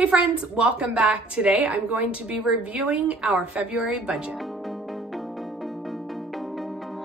Hey friends, welcome back. Today I'm going to be reviewing our February budget. If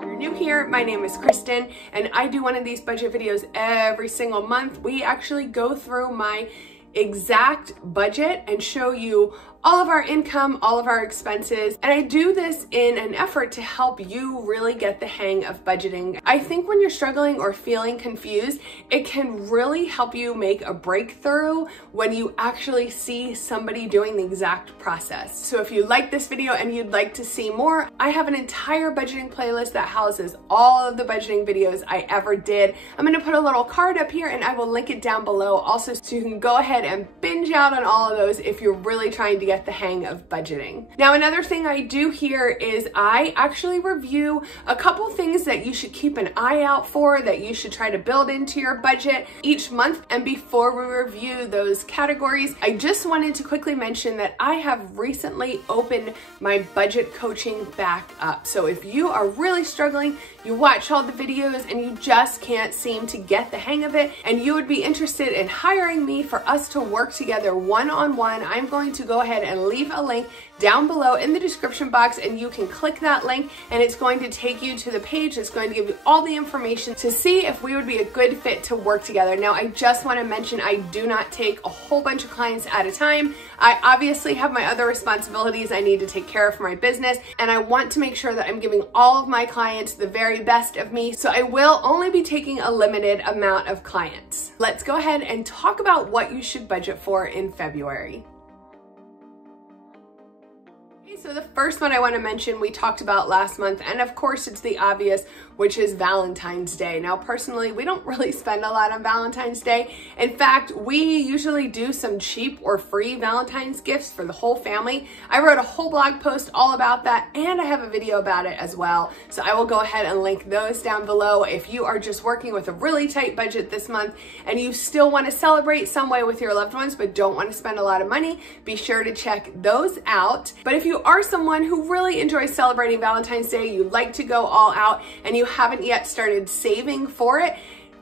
you're new here, my name is Kristen and I do one of these budget videos every single month. We actually go through my exact budget and show you all of our income, all of our expenses, and I do this in an effort to help you really get the hang of budgeting. I think when you're struggling or feeling confused, it can really help you make a breakthrough when you actually see somebody doing the exact process. So if you like this video and you'd like to see more, I have an entire budgeting playlist that houses all of the budgeting videos I ever did. I'm gonna put a little card up here and I will link it down below also so you can go ahead and binge out on all of those if you're really trying to get the hang of budgeting. Now, another thing I do here is I actually review a couple things that you should keep an eye out for, that you should try to build into your budget each month. And before we review those categories, I just wanted to quickly mention that I have recently opened my budget coaching back up. So if you are really struggling, you watch all the videos and you just can't seem to get the hang of it, and you would be interested in hiring me for us to work together one-on-one, I'm going to go ahead and leave a link down below in the description box, and you can click that link and it's going to take you to the page. It's going to give you all the information to see if we would be a good fit to work together. Now, I just want to mention I do not take a whole bunch of clients at a time. I obviously have my other responsibilities I need to take care of for my business, and I want to make sure that I'm giving all of my clients the very best of me, so I will only be taking a limited amount of clients. Let's go ahead and talk about what you should budget for in February. So the first one I want to mention we talked about last month, and of course it's the obvious, which is Valentine's Day. Now personally, we don't really spend a lot on Valentine's Day. In fact, we usually do some cheap or free Valentine's gifts for the whole family. I wrote a whole blog post all about that, and I have a video about it as well. So I will go ahead and link those down below. If you are just working with a really tight budget this month and you still want to celebrate some way with your loved ones but don't want to spend a lot of money, be sure to check those out. But if you are someone who really enjoys celebrating Valentine's Day, you like to go all out, and you haven't yet started saving for it,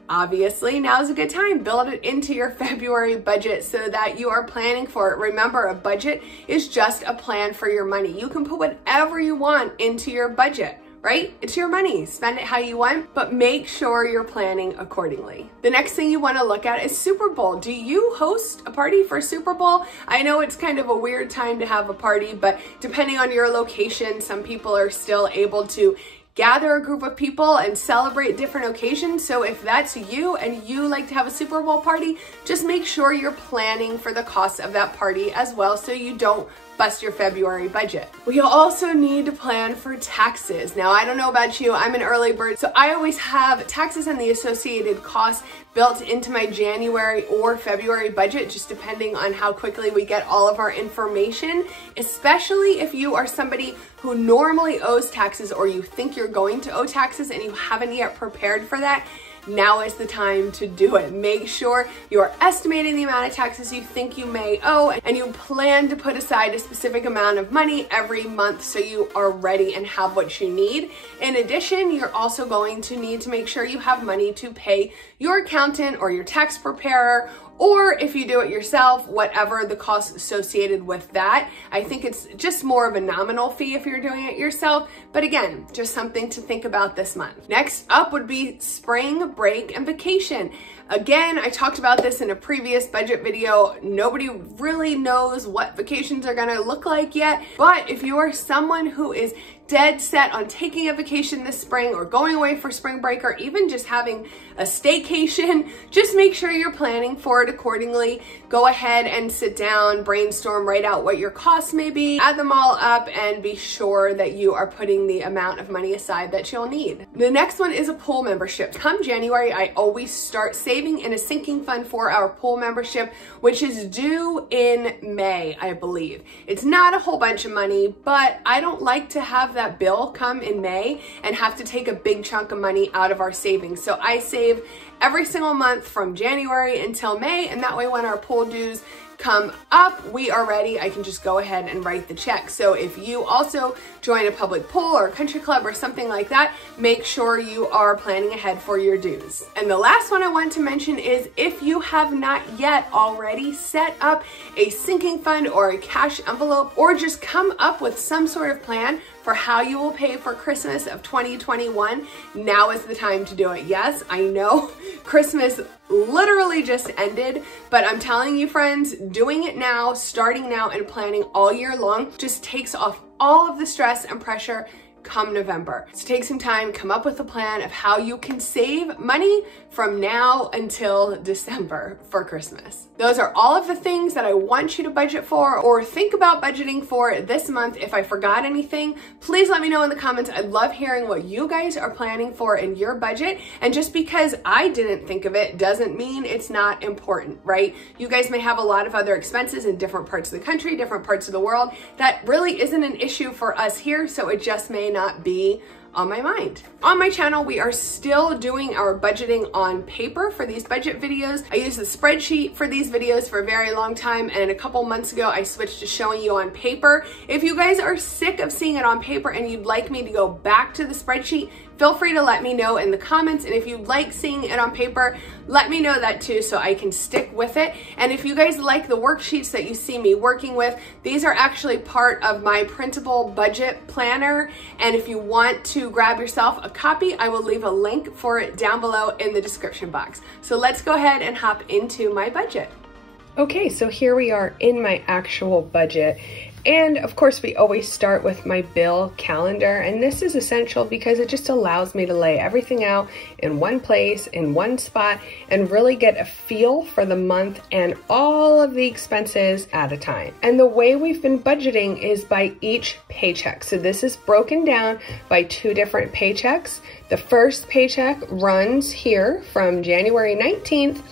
obviously now's a good time. Build it into your February budget so that you are planning for it. Remember, a budget is just a plan for your money. You can put whatever you want into your budget, right? It's your money. Spend it how you want, but make sure you're planning accordingly. The next thing you want to look at is Super Bowl. Do you host a party for Super Bowl? I know it's kind of a weird time to have a party, but depending on your location, some people are still able to gather a group of people and celebrate different occasions. So if that's you and you like to have a Super Bowl party, just make sure you're planning for the cost of that party as well so you don't bust your February budget. We also need to plan for taxes. Now, I don't know about you, I'm an early bird, so I always have taxes and the associated costs built into my January or February budget, just depending on how quickly we get all of our information, especially if you are somebody who normally owes taxes or you think you're going to owe taxes and you haven't yet prepared for that. Now is the time to do it. Make sure you're estimating the amount of taxes you think you may owe, and you plan to put aside a specific amount of money every month so you are ready and have what you need. In addition, you're also going to need to make sure you have money to pay your accountant or your tax preparer, or if you do it yourself, whatever the costs associated with that. I think it's just more of a nominal fee if you're doing it yourself, but again, just something to think about this month. Next up would be spring break and vacation. Again, I talked about this in a previous budget video. Nobody really knows what vacations are gonna look like yet, but if you are someone who is dead set on taking a vacation this spring or going away for spring break or even just having a staycation, just make sure you're planning for it accordingly. Go ahead and sit down, brainstorm, write out what your costs may be, add them all up, and be sure that you are putting the amount of money aside that you'll need. The next one is a pool membership. Come January, I always start saving in a sinking fund for our pool membership, which is due in May, I believe. It's not a whole bunch of money, but I don't like to have that bill come in May and have to take a big chunk of money out of our savings. So I save every single month from January until May, and that way when our pool dues come up, we are ready. I can just go ahead and write the check. So if you also join a public pool or a country club or something like that, make sure you are planning ahead for your dues. And the last one I want to mention is if you have not yet already set up a sinking fund or a cash envelope, or just come up with some sort of plan for how you will pay for Christmas of 2021, now is the time to do it. Yes, I know Christmas literally just ended, but I'm telling you friends, doing it now, starting now, and planning all year long just takes off all of the stress and pressure come November. So take some time, come up with a plan of how you can save money from now until December for Christmas. Those are all of the things that I want you to budget for or think about budgeting for this month. If I forgot anything, please let me know in the comments. I love hearing what you guys are planning for in your budget. And just because I didn't think of it doesn't mean it's not important, right? You guys may have a lot of other expenses in different parts of the country, different parts of the world. That really isn't an issue for us here, so it just may not be on my mind. On my channel, we are still doing our budgeting on paper for these budget videos. I use a spreadsheet for these videos for a very long time, and a couple months ago, I switched to showing you on paper. If you guys are sick of seeing it on paper and you'd like me to go back to the spreadsheet, feel free to let me know in the comments. And if you like seeing it on paper, let me know that too so I can stick with it. And if you guys like the worksheets that you see me working with, these are actually part of my printable budget planner. And if you want to grab yourself a copy, I will leave a link for it down below in the description box. So let's go ahead and hop into my budget. Okay, so here we are in my actual budget. And of course, we always start with my bill calendar, and this is essential because it just allows me to lay everything out in one place, in one spot, and really get a feel for the month and all of the expenses at a time. And the way we've been budgeting is by each paycheck. So this is broken down by 2 different paychecks. The first paycheck runs here from January 19th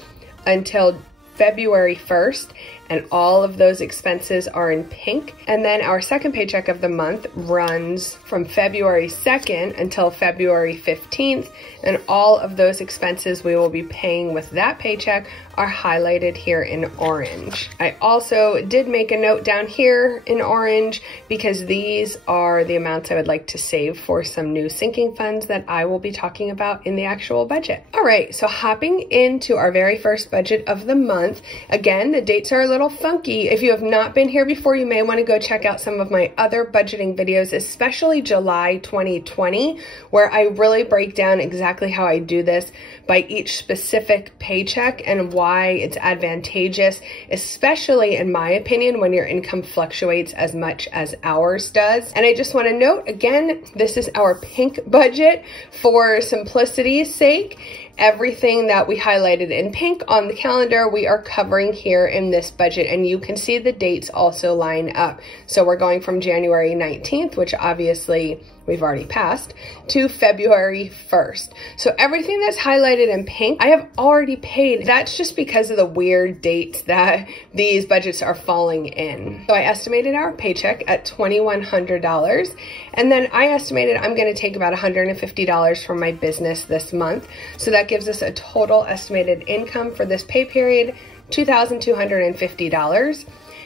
until February 1st, and all of those expenses are in pink. And then our second paycheck of the month runs from February 2nd until February 15th, and all of those expenses we will be paying with that paycheck are highlighted here in orange. I also did make a note down here in orange because these are the amounts I would like to save for some new sinking funds that I will be talking about in the actual budget. All right, so hopping into our very first budget of the month. Again, the dates are a little funky. If you have not been here before, you may want to go check out some of my other budgeting videos, especially July 2020, where I really break down exactly how I do this by each specific paycheck and why it's advantageous, especially in my opinion, when your income fluctuates as much as ours does. And I just want to note again, this is our pink budget for simplicity's sake. Everything that we highlighted in pink on the calendar, we are covering here in this budget, and you can see the dates also line up. So we're going from January 19th, which obviously we've already passed, to February 1st. So everything that's highlighted in pink, I have already paid. That's just because of the weird dates that these budgets are falling in. So I estimated our paycheck at $2,100. And then I estimated I'm going to take about $150 from my business this month. So that gives us a total estimated income for this pay period, $2,250.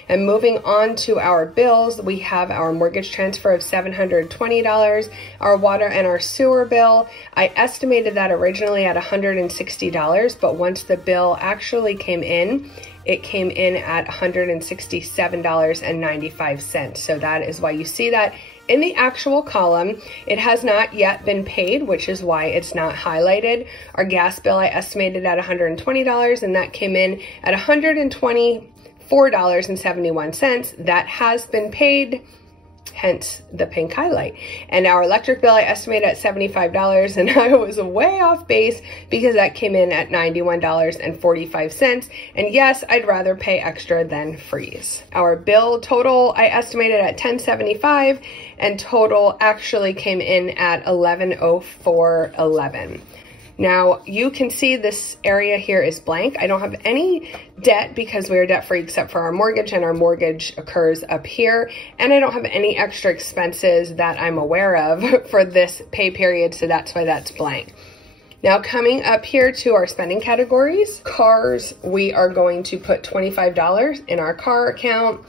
And moving on to our bills, we have our mortgage transfer of $720, our water and our sewer bill. I estimated that originally at $160, but once the bill actually came in, it came in at $167.95. So that is why you see that in the actual column. It has not yet been paid, which is why it's not highlighted. Our gas bill I estimated at $120, and that came in at $124.71. That has been paid, hence the pink highlight. And our electric bill I estimated at $75, and I was way off base because that came in at $91.45. And yes, I'd rather pay extra than freeze. Our bill total I estimated at $10.75, and total actually came in at $11.04.11. Now, you can see this area here is blank. I don't have any debt because we are debt free except for our mortgage, and our mortgage occurs up here. And I don't have any extra expenses that I'm aware of for this pay period, so that's why that's blank. Now coming up here to our spending categories, cars, we are going to put $25 in our car account,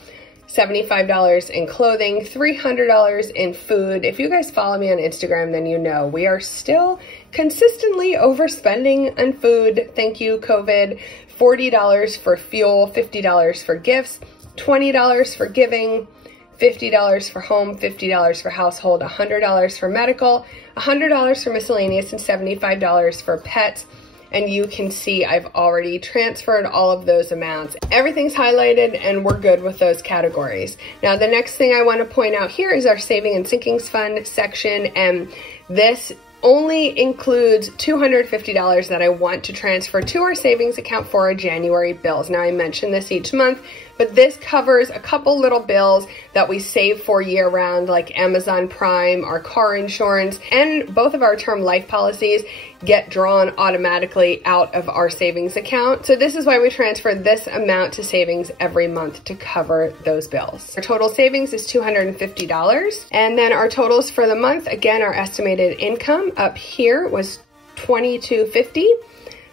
$75 in clothing, $300 in food. If you guys follow me on Instagram, then you know we are still consistently overspending on food. Thank you, COVID. $40 for fuel, $50 for gifts, $20 for giving, $50 for home, $50 for household, $100 for medical, $100 for miscellaneous, and $75 for pets. And you can see I've already transferred all of those amounts. Everything's highlighted and we're good with those categories. Now, the next thing I want to point out here is our saving and sinking fund section. And this only includes $250 that I want to transfer to our savings account for our January bills. Now, I mention this each month, but this covers a couple little bills that we save for year round, like Amazon Prime, our car insurance, and both of our term life policies get drawn automatically out of our savings account. So this is why we transfer this amount to savings every month to cover those bills. Our total savings is $250. And then our totals for the month, again, our estimated income up here was $22.50.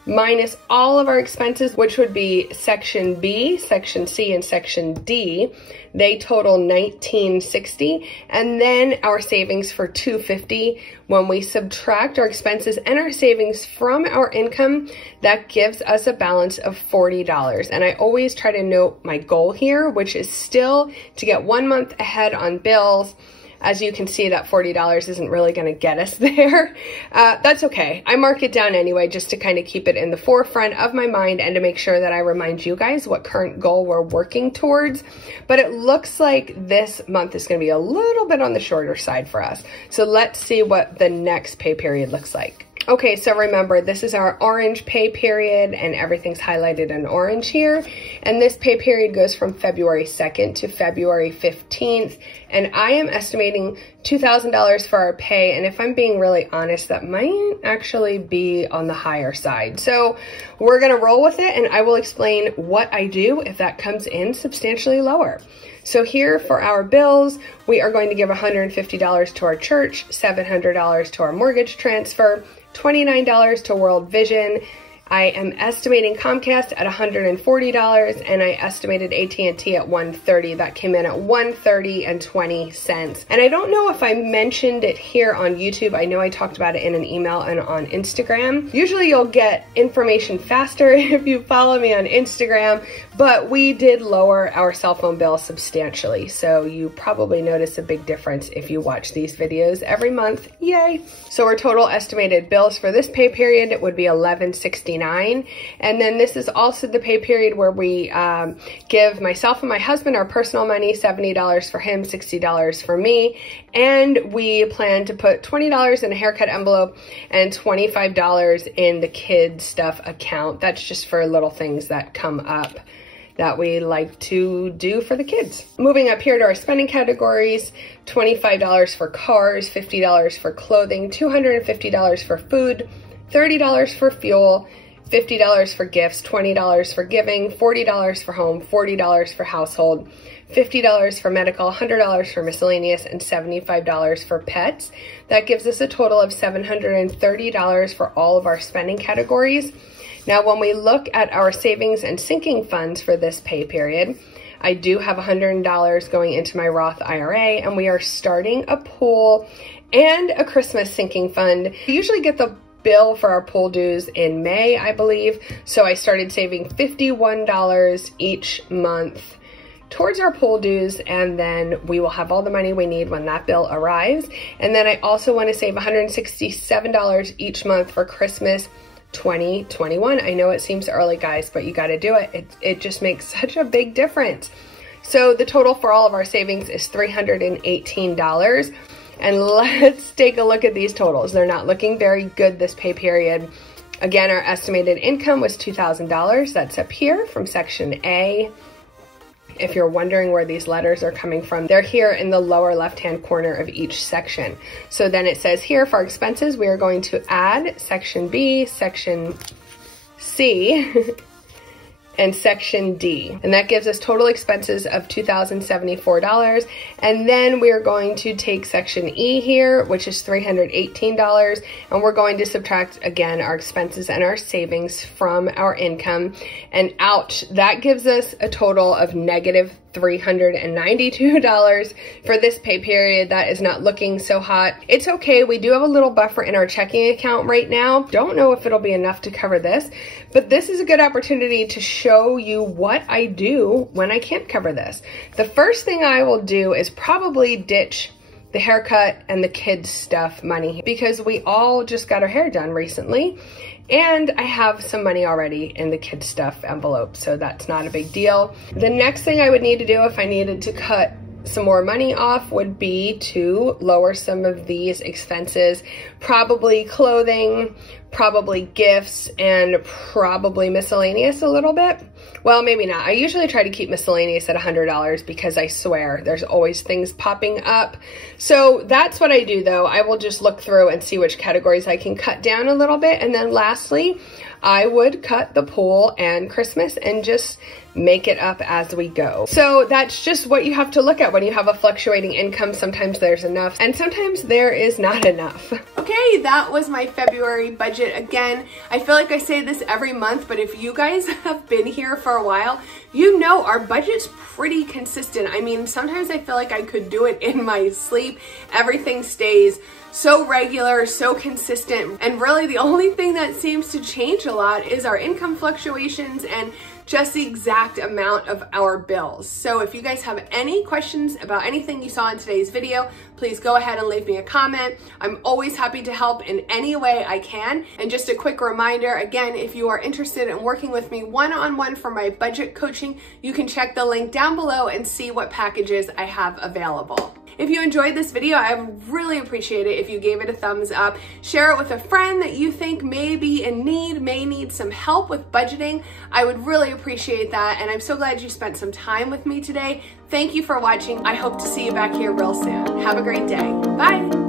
minus all of our expenses, which would be Section B, Section C, and Section D. They total $19.60. And then our savings for $250. When we subtract our expenses and our savings from our income, that gives us a balance of $40. And I always try to note my goal here, which is still to get 1 month ahead on bills. As you can see, that $40 isn't really going to get us there. That's okay. I mark it down anyway, just to kind of keep it in the forefront of my mind and to make sure that I remind you guys what current goal we're working towards. But it looks like this month is going to be a little bit on the shorter side for us. So let's see what the next pay period looks like. Okay, so remember, this is our orange pay period and everything's highlighted in orange here. And this pay period goes from February 2nd to February 15th. And I am estimating $2,000 for our pay. And if I'm being really honest, that might actually be on the higher side. So we're gonna roll with it and I will explain what I do if that comes in substantially lower. So here for our bills, we are going to give $150 to our church, $700 to our mortgage transfer, $29 to World Vision. I am estimating Comcast at $140 and I estimated AT&T at $130. That came in at $130.20. And I don't know if I mentioned it here on YouTube. I know I talked about it in an email and on Instagram. Usually you'll get information faster if you follow me on Instagram, but we did lower our cell phone bill substantially. So you probably notice a big difference if you watch these videos every month. Yay. So our total estimated bills for this pay period would be $11.69. And then this is also the pay period where we give myself and my husband our personal money, $70 for him, $60 for me. And we plan to put $20 in a haircut envelope and $25 in the kids stuff account. That's just for little things that come up that we like to do for the kids. Moving up here to our spending categories, $25 for cars, $50 for clothing, $250 for food, $30 for fuel, $50 for gifts, $20 for giving, $40 for home, $40 for household, $50 for medical, $100 for miscellaneous, and $75 for pets. That gives us a total of $730 for all of our spending categories. Now, when we look at our savings and sinking funds for this pay period, I do have $100 going into my Roth IRA, and we are starting a pool and a Christmas sinking fund. We usually get the bill for our pool dues in May, I believe. So I started saving $51 each month towards our pool dues, and then we will have all the money we need when that bill arrives. And then I also want to save $167 each month for Christmas 2021. I know it seems early, guys, but you got to do it. It just makes such a big difference. So the total for all of our savings is $318. And let's take a look at these totals. They're not looking very good this pay period. Again, our estimated income was $2,000. That's up here from Section A. If you're wondering where these letters are coming from, they're here in the lower left-hand corner of each section. So then it says here for expenses, we are going to add Section B, Section C, and section D. And that gives us total expenses of $2,074. And then we are going to take section E here, which is $318. And we're going to subtract again our expenses and our savings from our income. And ouch, that gives us a total of negative $392 for this pay period. That is not looking so hot. It's okay. We do have a little buffer in our checking account right now. Don't know if it'll be enough to cover this, but this is a good opportunity to show you what I do when I can't cover this. The first thing I will do is probably ditch the haircut and the kids stuff money, because we all just got our hair done recently. And I have some money already in the kids stuff envelope, so that's not a big deal. The next thing I would need to do if I needed to cut some more money off would be to lower some of these expenses, probably clothing, probably gifts, and probably miscellaneous a little bit. Well, maybe not. I usually try to keep miscellaneous at $100 because I swear there's always things popping up. So that's what I do though. I will just look through and see which categories I can cut down a little bit. And then lastly, I would cut the pool and Christmas and just make it up as we go. So that's just what you have to look at when you have a fluctuating income. Sometimes there's enough and sometimes there is not enough. Okay, that was my February budget. Again, I feel like I say this every month, but if you guys have been here for a while, you know our budget's pretty consistent. I mean, sometimes I feel like I could do it in my sleep. Everything stays so regular, so consistent, and really the only thing that seems to change a lot is our income fluctuations and just the exact amount of our bills. So if you guys have any questions about anything you saw in today's video, please go ahead and leave me a comment. I'm always happy to help in any way I can. And just a quick reminder, again, if you are interested in working with me one-on-one for my budget coaching, you can check the link down below and see what packages I have available. If you enjoyed this video, I would really appreciate it if you gave it a thumbs up. Share it with a friend that you think may be in need, may need some help with budgeting. I would really appreciate that, and I'm so glad you spent some time with me today. Thank you for watching. I hope to see you back here real soon. Have a great day. Bye.